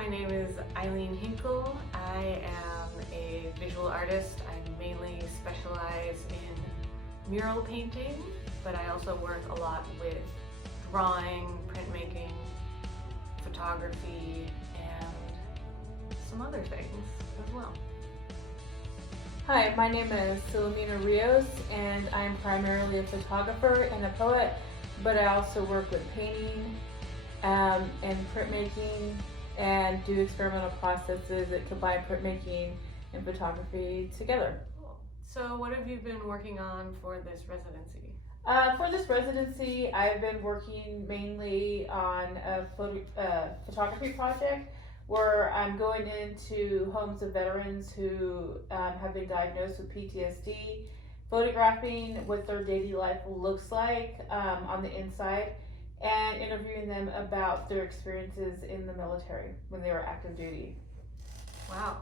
my name is Eileen Hinckle. I am a visual artist. I mainly specialize in mural painting, but I also work a lot with drawing, printmaking, photography, and some other things as well. Hi, my name is Citlalmina Rios, and I'm primarily a photographer and a poet, but I also work with painting and printmaking and do experimental processes that combine printmaking and photography together. Cool. So what have you been working on for this residency? For this residency, I've been working mainly on a photography project where I'm going into homes of veterans who have been diagnosed with PTSD, photographing what their daily life looks like on the inside, and interviewing them about their experiences in the military when they were active duty. Wow.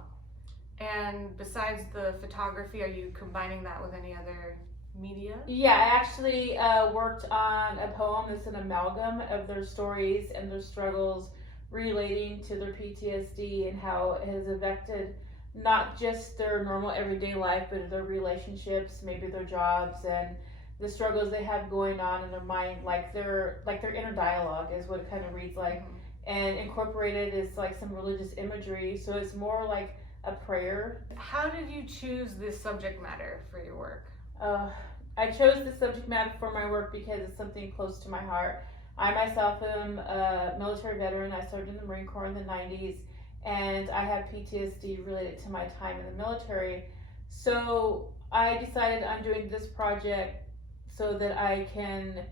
And besides the photography, are you combining that with any other media? Yeah, I actually worked on a poem that's an amalgam of their stories and their struggles relating to their PTSD and how it has affected not just their normal everyday life, but their relationships, maybe their jobs, and the struggles they have going on in their mind, like their inner dialogue is what it kind of reads like. And incorporated is like some religious imagery, so it's more like a prayer. How did you choose this subject matter for your work? I chose this subject matter for my work because it's something close to my heart. I myself am a military veteran. I served in the Marine Corps in the 90s, and I have PTSD related to my time in the military. So I decided I'm doing this project so that I can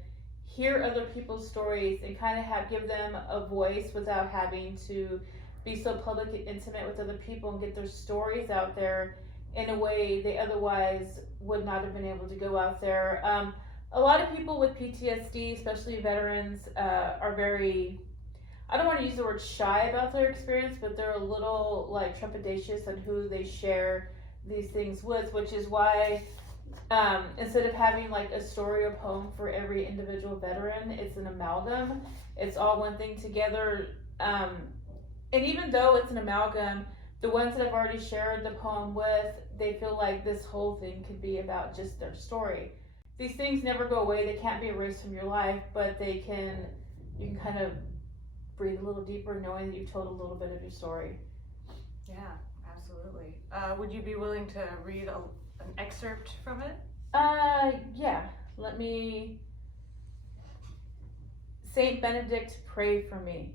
hear other people's stories and kind of give them a voice without having to be so public and intimate with other people and get their stories out there in a way they otherwise would not have been able to go out there. A lot of people with PTSD, especially veterans, are very, I don't want to use the word shy about their experience, but they're a little like trepidatious on who they share these things with, which is why instead of having like a story or poem for every individual veteran, it's an amalgam. It's all one thing together. And even though it's an amalgam, the ones that I've already shared the poem with, they feel like this whole thing could be about just their story. These things never go away. They can't be erased from your life, but you can kind of breathe a little deeper knowing that you've told a little bit of your story. Yeah, absolutely. Would you be willing to read an excerpt from it? Yeah. Let me. Saint Benedict, pray for me.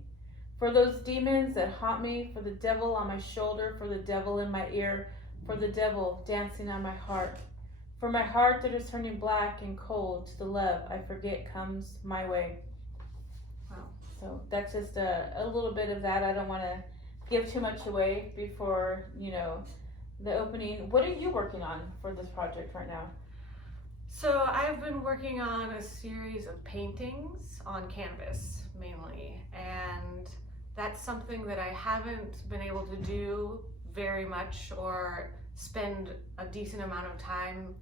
For those demons that haunt me, for the devil on my shoulder, for the devil in my ear, for the devil dancing on my heart. For my heart that is turning black and cold to the love I forget comes my way. Wow. So that's just a little bit of that. I don't want to give too much away before, the opening. What are you working on for this project right now? So I've been working on a series of paintings on canvas mainly, and that's something that I haven't been able to do very much or spend a decent amount of time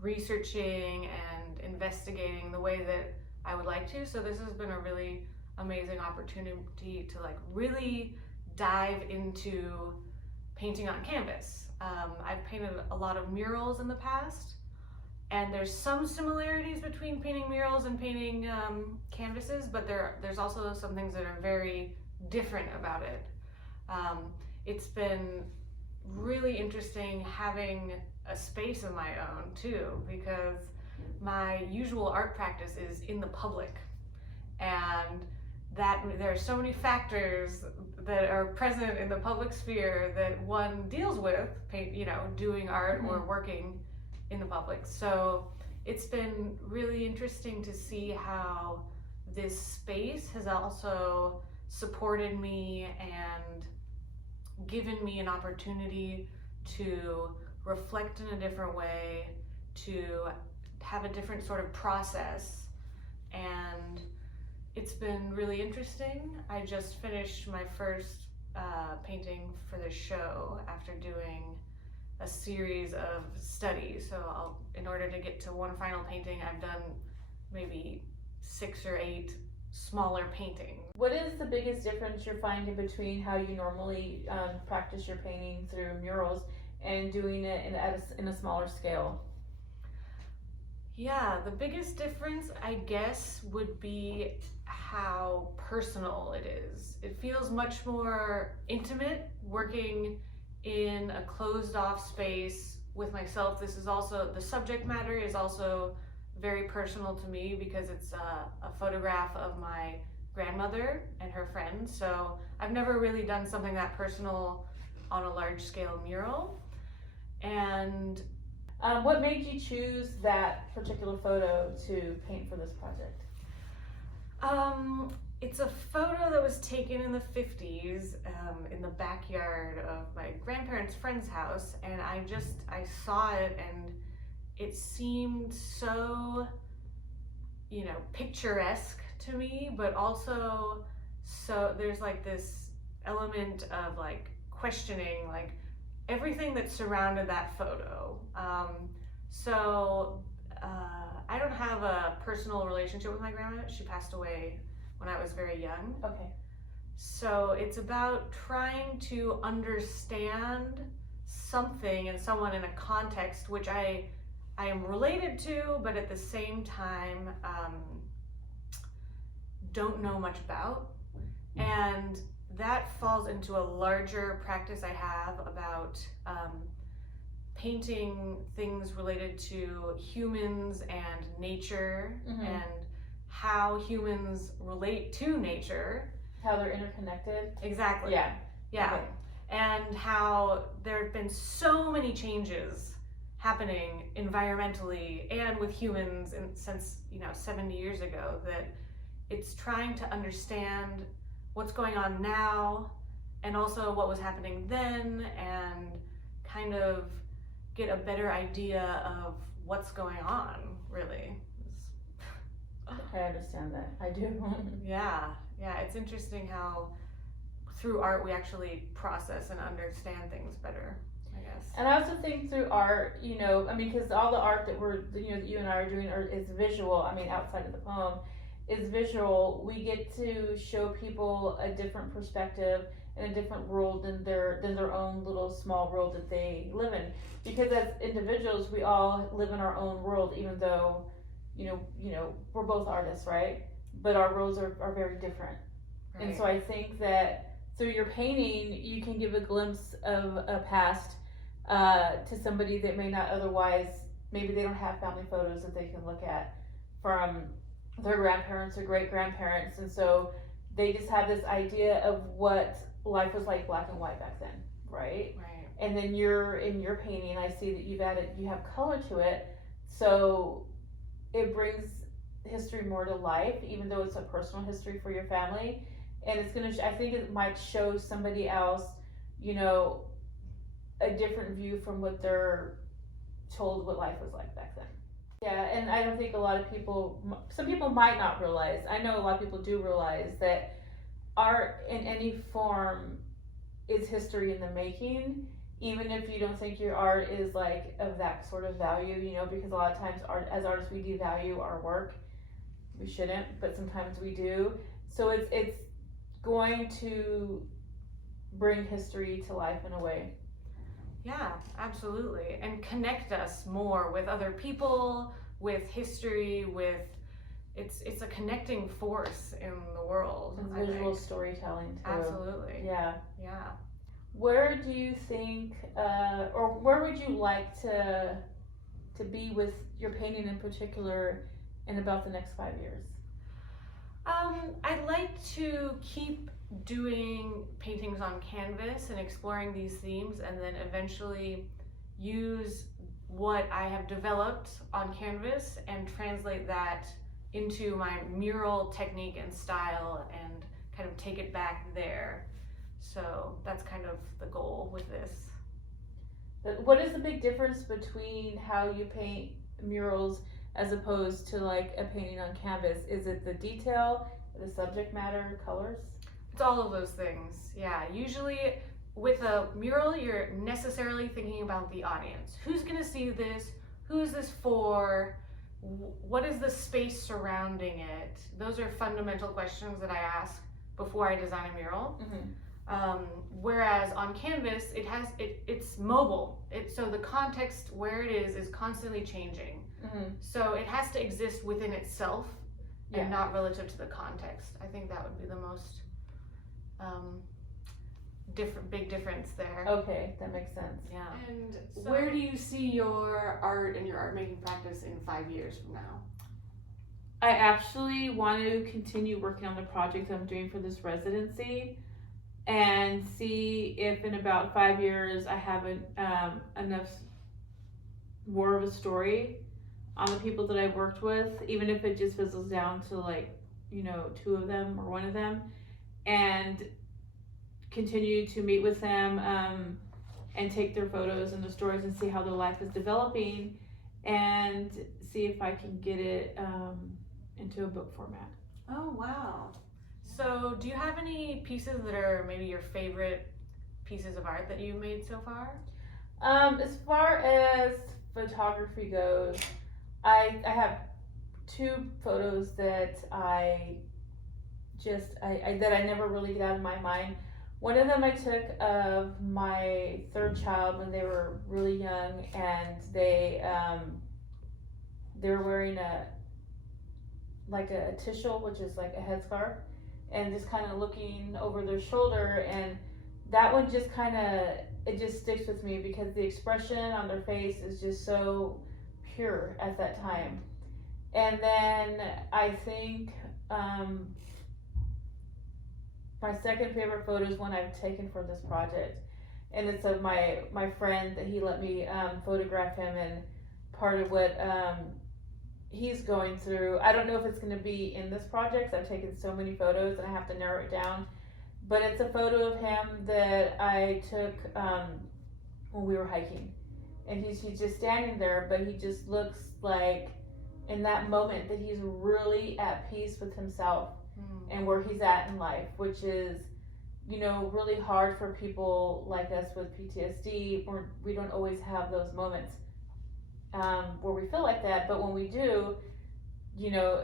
researching and investigating the way that I would like to. So this has been a really amazing opportunity to like really dive into painting on canvas. I've painted a lot of murals in the past, and there's some similarities between painting murals and painting canvases, but there's also some things that are very different about it. It's been really interesting having a space of my own too, because my usual art practice is in the public, and that there are so many factors that are present in the public sphere that one deals with, doing art or working in the public. So it's been really interesting to see how this space has also supported me and given me an opportunity to reflect in a different way, to have a different sort of process, and it's been really interesting. I just finished my first painting for the show after doing a series of studies. So in order to get to one final painting, I've done maybe 6 or 8 smaller paintings. What is the biggest difference you're finding between how you normally practice your painting through murals and doing it in a smaller scale? Yeah, the biggest difference, I guess, would be how personal it is. It feels much more intimate working in a closed off space with myself. This is also, the subject matter is also very personal to me because it's a photograph of my grandmother and her friends. So I've never really done something that personal on a large scale mural. And what made you choose that particular photo to paint for this project? It's a photo that was taken in the 50s in the backyard of my grandparents' friend's house, and I saw it and it seemed so, picturesque to me, but also so there's like this element of like questioning like everything that surrounded that photo. I don't have a personal relationship with my grandma. She passed away when I was very young. Okay. So it's about trying to understand something and someone in a context which I am related to, but at the same time don't know much about. And that falls into a larger practice I have about painting things related to humans and nature, and how humans relate to nature. How they're interconnected. Exactly. Yeah. Yeah. Okay. And how there have been so many changes happening environmentally and with humans since 70 years ago, that it's trying to understand what's going on now and also what was happening then, and kind of get a better idea of what's going on, really. I understand that. I do. Yeah, it's interesting how through art we actually process and understand things better, I guess. And I also think through art, because all the art that you and I are doing is visual. Outside of the poem, is visual. We get to show people a different perspective and a different world than their own little small world that they live in. Because as individuals, we all live in our own world, even though, we're both artists, right? But our worlds are very different. Right. And so I think that through your painting, you can give a glimpse of a past to somebody that may not otherwise, maybe they don't have family photos that they can look at from their grandparents or great grandparents, and so they just have this idea of what life was like black and white back then, right? Right. And then in your painting, I see that you have color to it, so it brings history more to life, even though it's a personal history for your family, and I think it might show somebody else, a different view from what they're told what life was like back then. Yeah, and I don't think some people might not realize, I know a lot of people do realize that art in any form is history in the making, even if you don't think your art is like of that sort of value, because a lot of times as artists we devalue our work. We shouldn't, but sometimes we do. So it's going to bring history to life in a way. Yeah, absolutely. And connect us more with other people, with history, it's a connecting force in the world. And visual storytelling too. Absolutely. Yeah. Yeah. Where do you think, or where would you like to be with your painting in particular in about the next 5 years? I'd like to keep doing paintings on canvas and exploring these themes, and then eventually use what I have developed on canvas and translate that into my mural technique and style and kind of take it back there. So that's kind of the goal with this. What is the big difference between how you paint murals as opposed to like a painting on canvas? Is it the detail, the subject matter, colors? It's all of those things, yeah. Usually with a mural, you're necessarily thinking about the audience. Who's gonna see this? Who's this for? what is the space surrounding it? Those are fundamental questions that I ask before I design a mural. Whereas on canvas, it's mobile. So the context where it is constantly changing. So it has to exist within itself and not relative to the context. I think that would be the most big difference there. Okay, that makes sense. Yeah. And so, where do you see your art and your art making practice in 5 years from now? I actually want to continue working on the project I'm doing for this residency and see if in about 5 years I have enough more of a story on the people that I've worked with, even if it just fizzles down to like, 2 of them or 1 of them, and continue to meet with them and take their photos and the stories and see how their life is developing and see if I can get it into a book format. Oh, wow. So do you have any pieces that are maybe your favorite pieces of art that you've made so far? As far as photography goes, I have 2 photos that I never really get out of my mind. One of them I took of my 3rd child when they were really young, and they were wearing a tishel, which is like a headscarf, and just kind of looking over their shoulder, and that one just it just sticks with me because the expression on their face is just so pure at that time. And then I think my second favorite photo is one I've taken for this project, and it's of my friend that he let me photograph him, and part of what he's going through. I don't know if it's going to be in this project. I've taken so many photos and I have to narrow it down, but it's a photo of him that I took when we were hiking, and he's just standing there, but he just looks like in that moment that he's really at peace with himself and where he's at in life, which is, really hard for people like us with PTSD, where we don't always have those moments where we feel like that. But when we do,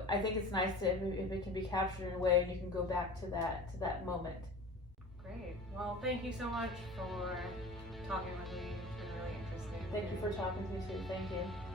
I think it's nice if it can be captured in a way and you can go back to that moment. Great. Well, thank you so much for talking with me. It's been really interesting. Thank you for talking to me too. Thank you.